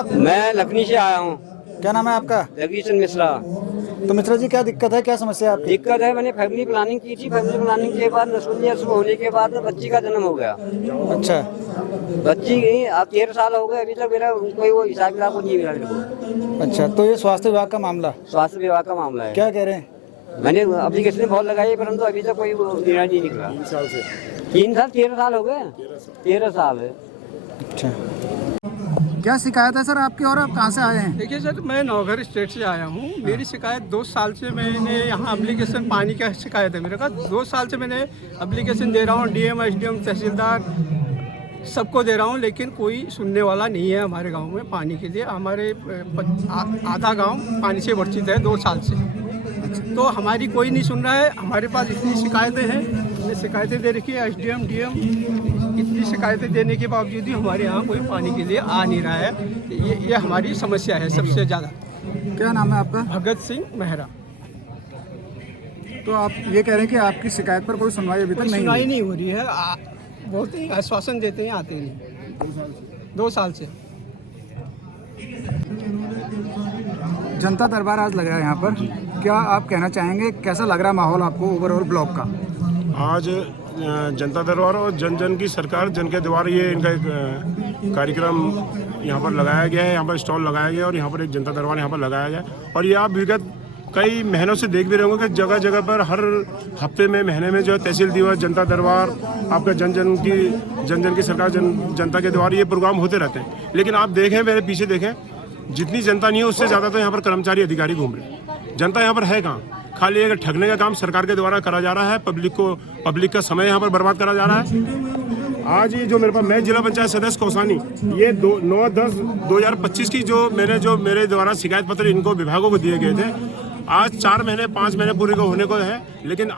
आप? मैं लखनी से आया हूँ। क्या नाम है आपका? जगदीशन मिश्रा। तो मिश्रा जी, क्या दिक्कत है, क्या समस्या है आपकी? दिक्कत है, मैंने फैमिली प्लानिंग की थी। फैमिली प्लानिंग के बाद नस्बंदी शुरू होने के बाद बच्ची का जन्म हो गया। अच्छा। बच्ची की अब 13 साल हो गए, अभी तक मेरा कोई वो हिसाब किताब को नहीं मिला मेरे को। अच्छा, तो ये स्वास्थ्य विभाग का मामला? स्वास्थ्य विभाग का मामला है। क्या कह रहे हैं? मैंने एप्लीकेशन बहुत लगाई, परंतु अभी तक कोई निर्णय नहीं निकला। 3 साल से 13 साल हो गए। 13 साल है। अच्छा, क्या शिकायत है सर आपकी और आप कहाँ से आए हैं? देखिए सर, मैं नौघर स्टेट से आया हूँ। मेरी शिकायत 2 साल से मैंने यहाँ एप्लीकेशन, पानी का शिकायत है मेरे का। 2 साल से मैंने एप्लीकेशन दे रहा हूँ, डीएम, एसडीएम, तहसीलदार सबको दे रहा हूँ, लेकिन कोई सुनने वाला नहीं है हमारे गांव में पानी के लिए। हमारे आधा गांव पानी से वंचित है 2 साल से, तो हमारी कोई नहीं सुन रहा है। हमारे पास इतनी शिकायतें हैं, हमने शिकायतें दे रखी है, एसडीएम, डीएम, इतनी शिकायतें देने के बावजूद भी हमारे यहाँ कोई पानी के लिए आ नहीं रहा है। ये हमारी समस्या है सबसे ज़्यादा। क्या नाम है आपका? भगत सिंह मेहरा। तो आप ये कह रहे हैं कि आपकी शिकायत पर कोई सुनवाई अभी तक नहीं सुनवाई हुई? नहीं हो रही है। बोलते हैं, आश्वासन देते हैं, आते नहीं। 2 साल से। जनता दरबार आज लग रहा है यहाँ पर, क्या आप कहना चाहेंगे, कैसा लग रहा है माहौल आपको ओवरऑल ब्लॉक का? आज जनता दरबार और जन जन की सरकार, जन के द्वार, ये इनका एक कार्यक्रम यहाँ पर लगाया गया है। यहाँ पर स्टॉल लगाया गया और यहाँ पर एक जनता दरबार यहाँ पर लगाया गया। और ये आप विगत कई महीनों से देख भी रहे होंगे कि जगह जगह पर हर हफ्ते में, महीने में जो है तहसील दिवस, जनता दरबार, आपका जन जन की सरकार, जनता के द्वार, ये प्रोग्राम होते रहते हैं। लेकिन आप देखें, मेरे पीछे देखें, जितनी जनता नहीं है उससे ज़्यादा तो यहाँ पर कर्मचारी, अधिकारी घूम रहे हैं। जनता यहाँ पर है कहाँ? खाली एक ठगने का काम सरकार के द्वारा करा जा रहा है। पब्लिक का समय यहाँ पर बर्बाद करा जा रहा है। आज ये जो मेरे पास, मैं जिला पंचायत सदस्य कौसानी, ये 9/10/2025 की जो मेरे द्वारा शिकायत पत्र इनको विभागों को दिए गए थे, आज 4 महीने 5 महीने पूरे को होने को है, लेकिन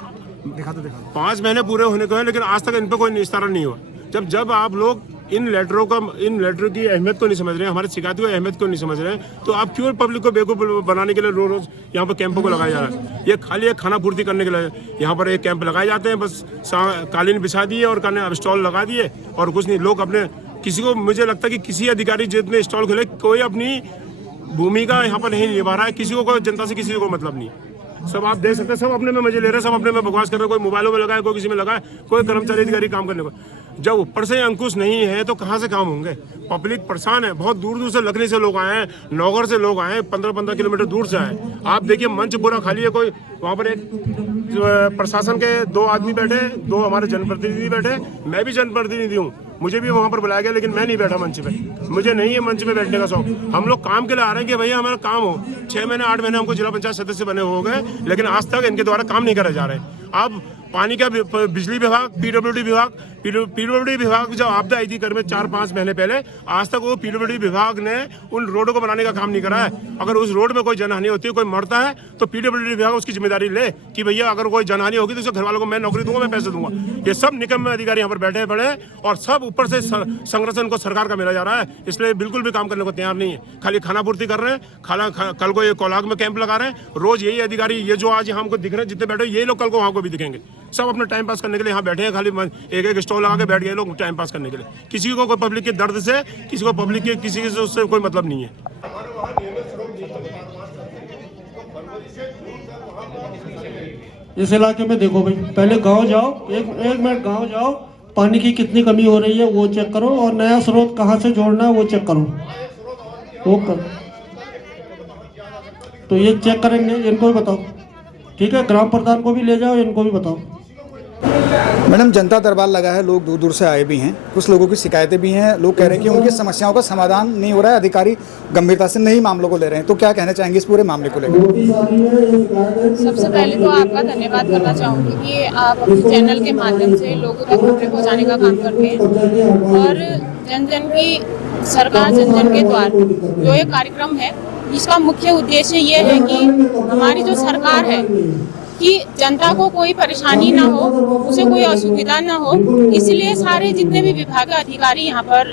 5 महीने पूरे होने को है, लेकिन आज तक इन पर कोई निस्तारण नहीं हुआ। जब आप लोग इन लेटरों की अहमियत को नहीं समझ रहे हैं, हमारी शिकायत की अहमियत को नहीं समझ रहे हैं, तो आप क्यों पब्लिक को बेवकूफ़ बनाने के लिए रोज यहाँ पर कैंपों को लगाया जा रहा है? ये खाली एक खाना पूर्ति करने के लिए यहाँ पर एक कैंप लगाए जाते हैं, बस कालीन बिछा दिए और स्टॉल लगा दिए और कुछ नहीं। लोग अपने, किसी को, मुझे लगता है कि किसी अधिकारी जितने स्टॉल खोले, कोई अपनी भूमिका यहाँ पर नहीं निभा रहा है। किसी को कोई जनता से किसी को मतलब नहीं है। सब आप देख सकते हैं, सब अपने में मजे ले रहे हैं, सब अपने में बकवास कर रहे हैं। कोई मोबाइलों में लगाए, कोई किसी में लगाए, कोई कर्मचारी अधिकारी काम करने को। जब ऊपर से अंकुश नहीं है तो कहाँ से काम होंगे? पब्लिक परेशान है। बहुत दूर दूर से, लखनी से लोग आए हैं, नौगढ़ से लोग आए हैं, 15-15 किलोमीटर दूर से आए। आप देखिए, मंच पूरा खाली है। कोई वहाँ पर एक प्रशासन के 2 आदमी बैठे, 2 हमारे जनप्रतिनिधि बैठे। मैं भी जनप्रतिनिधि हूँ, मुझे भी वहाँ पर बुलाया गया, लेकिन मैं नहीं बैठा मंच पे। मुझे नहीं है मंच पे बैठने का शौक। हम लोग काम के लिए आ रहे हैं कि भैया हमारा काम हो। 6 महीने 8 महीने हमको जिला पंचायत सदस्य बने हो गए, लेकिन आज तक इनके द्वारा काम नहीं करे जा रहे। अब पानी का, बिजली विभाग, पीडब्ल्यूडी विभाग जब आपदा आई थी कर में 4-5 महीने पहले, आज तक वो पीडब्ल्यूडी विभाग ने उन रोडों को बनाने का काम नहीं करा है। अगर उस रोड में कोई जनहानि होती है, कोई मरता है, तो पीडब्ल्यूडी विभाग उसकी जिम्मेदारी ले कि भैया अगर कोई जनहानि होगी तो उसके घर वालों को मैं नौकरी दूंगा, मैं पैसे दूंगा। ये सब निकम्मे अधिकारी यहाँ पर बैठे पड़े और सब ऊपर से संरक्षण को सरकार का मिला जा रहा है, इसलिए बिल्कुल भी काम करने को तैयार नहीं है। खाली खाना पूर्ति कर रहे हैं। कल को ये कोलाग में कैंप लगा रहे हैं। रोज यही अधिकारी, ये जो आज हमको दिख रहे हैं, जितने बैठे, ये लोग कल को वहाँ को भी दिखेंगे। सब अपने टाइम पास करने के लिए यहाँ बैठे हैं। खाली एक स्टॉल लगा के बैठ गए लोग टाइम पास करने के लिए। किसी को कोई पब्लिक के दर्द से, किसी को पब्लिक के किसी से उससे कोई मतलब नहीं है। इस इलाके में देखो भाई, पहले गांव जाओ, एक मिनट गांव जाओ, पानी की कितनी कमी हो रही है वो चेक करो, और नया स्रोत कहाँ से जोड़ना है वो चेक करो। वो कर, तो ये चेक करेंगे, इनको भी बताओ, ठीक है? ग्राम प्रधान को भी ले जाओ, इनको भी बताओ। मैडम, जनता दरबार लगा है, लोग दूर दूर से आए भी हैं, कुछ लोगों की शिकायतें भी हैं। लोग कह रहे हैं कि उनकी समस्याओं का समाधान नहीं हो रहा है, अधिकारी गंभीरता से नहीं मामलों को ले रहे हैं। तो क्या कहना चाहेंगे इस पूरे मामले को लेकर? सबसे पहले तो आपका धन्यवाद करना चाहूँगी कि आप अपने चैनल के माध्यम से लोगों तक खबरें पहुँचाने का काम करते हैं। और जन जन की सरकार, जन जन के द्वार जो ये कार्यक्रम है, इसका मुख्य उद्देश्य ये है कि हमारी जो सरकार है कि जनता को कोई परेशानी ना हो, उसे कोई असुविधा ना हो, इसलिए सारे जितने भी विभाग के अधिकारी यहाँ पर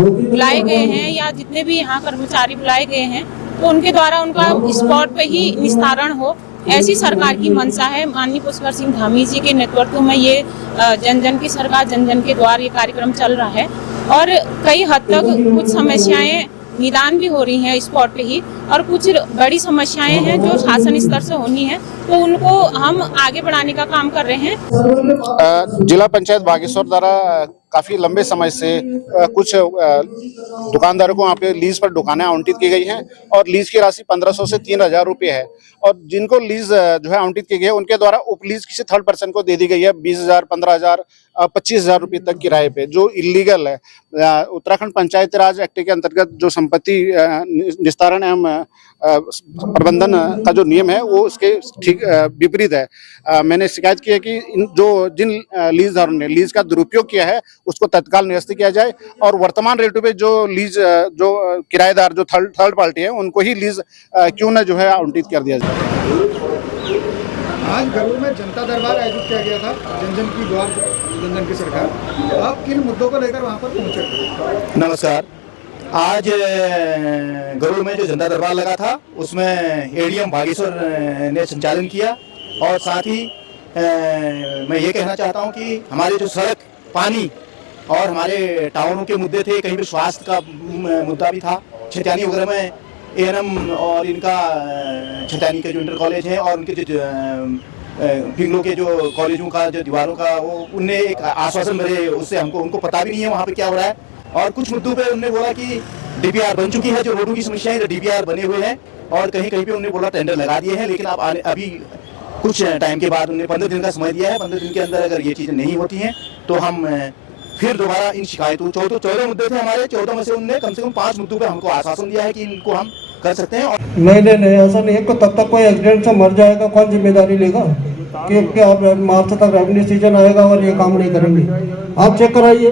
बुलाए गए हैं या जितने भी यहाँ कर्मचारी बुलाए गए हैं, तो उनके द्वारा उनका स्पॉट पे ही निस्तारण हो, ऐसी सरकार की मंशा है। माननीय पुष्कर सिंह धामी जी के नेतृत्व में ये जन जन की सरकार, जन जन के द्वार ये कार्यक्रम चल रहा है। और कई हद तक कुछ समस्याएं निदान भी हो रही हैं स्पॉट पे ही, और कुछ बड़ी समस्याएं हैं जो शासन स्तर से होनी है, तो उनको हम आगे बढ़ाने का काम कर रहे हैं। जिला पंचायत बागेश्वर द्वारा काफी लंबे समय से कुछ दुकानदारों को वहाँ पे लीज पर दुकानें आवंटित की गई हैं और लीज की राशि 1500 से 3000 रुपये है, और जिनको लीज जो है आवंटित की गई है उनके द्वारा उपलीज किसी थर्ड पर्सन को दे दी गई है 20,000, 15,000, 25,000 रुपये तक किराए पे, जो इलीगल है। उत्तराखंड पंचायती राज एक्ट के अंतर्गत जो संपत्ति निस्तारण एवं प्रबंधन का जो नियम है वो उसके ठीक विपरीत है। मैंने शिकायत की है कि जिन लीजदारों ने लीज का दुरुपयोग किया है उसको तत्काल निरस्त किया जाए, और वर्तमान रेटों पे जो लीज जो किराएदार जो थर्ड पार्टी है उनको ही लीज क्यों न जो है आवंटित कर दिया जाए। आज गरुड़ में जनता दरबार आयोजित किया गया था, जन जन की द्वार जन जन की सरकार। आप किन मुद्दों को लेकर वहाँ पर पहुँचे? नमस्कार। आज गरुड़ में जो जनता दरबार लगा था उसमें एडीएम बागेश्वर ने संचालन किया, और साथ ही मैं ये कहना चाहता हूँ कि हमारे जो सड़क, पानी और हमारे टाउनों के मुद्दे थे, कहीं पे स्वास्थ्य का मुद्दा भी था। छतियानी वगैरह में एएनएम और इनका छतियानी के जो इंटर कॉलेज है और उनके जो पिंगलों के जो कॉलेजों का जो दीवारों का वो उनने एक आश्वासन भरे, उससे उनको पता भी नहीं है वहाँ पे क्या हो रहा है। और कुछ मुद्दों पे उन्होंने बोला कि डीपीआर बन चुकी है, जो रोडों की समस्याएं डीपीआर बने हुए हैं, और कहीं कहीं पे उन्होंने बोला टेंडर लगा दिए हैं, लेकिन अभी कुछ टाइम के बाद उन्होंने 15 दिन का समय दिया है। 15 दिन के अंदर अगर ये चीज़ें नहीं होती हैं तो हम फिर दोबारा इन शिकायतों 14 मुद्दे थे हमारे, 14 में से उनने कम से कम 5 मुद्दों पे हमको आश्वासन दिया है कि इनको हम कर सकते हैं। नहीं ऐसा नहीं है। तब तक कोई एक्सीडेंट से मर जाएगा कौन जिम्मेदारी लेगा? क्योंकि आप मार्च तक रेवेन्यू सीजन आएगा और ये काम नहीं करेंगे। आप चेक कराइए,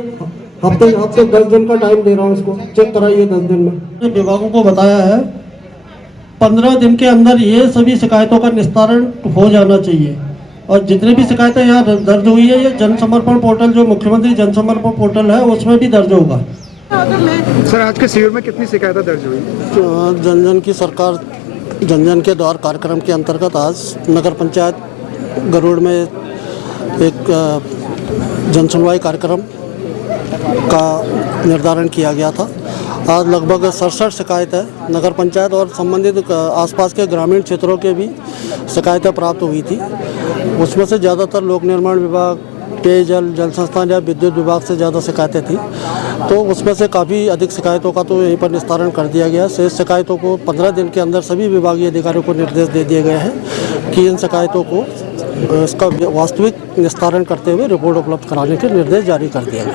हफ्ते 10 दिन का टाइम दे रहा हूँ इसको, चेक कराइए 10 दिन में। विभागों को बताया है 15 दिन के अंदर ये सभी शिकायतों का निस्तारण हो जाना चाहिए, और जितनी भी शिकायतें यहाँ दर्ज हुई है ये जन समर्पण पोर्टल, जो मुख्यमंत्री जन समर्पण पोर्टल है, उसमें भी दर्ज होगा। सर, आज के शिविर में कितनी शिकायतें दर्ज हुई? जन जन की सरकार जन जन के द्वार कार्यक्रम के अंतर्गत आज नगर पंचायत गरुड़ में एक जन सुनवाई कार्यक्रम का निर्धारण किया गया था। आज लगभग 67 शिकायतें नगर पंचायत और संबंधित आसपास के ग्रामीण क्षेत्रों के भी शिकायतें प्राप्त हुई थी। उसमें से ज़्यादातर लोक निर्माण विभाग, पेयजल, जल संस्थान या विद्युत विभाग से ज़्यादा शिकायतें थी, तो उसमें से काफ़ी अधिक शिकायतों का तो यहीं पर निस्तारण कर दिया गया। शेष शिकायतों को 15 दिन के अंदर सभी विभागीय अधिकारियों को निर्देश दे दिए गए हैं कि इन शिकायतों को इसका वास्तविक निस्तारण करते हुए रिपोर्ट उपलब्ध कराने के निर्देश जारी कर दिए गए।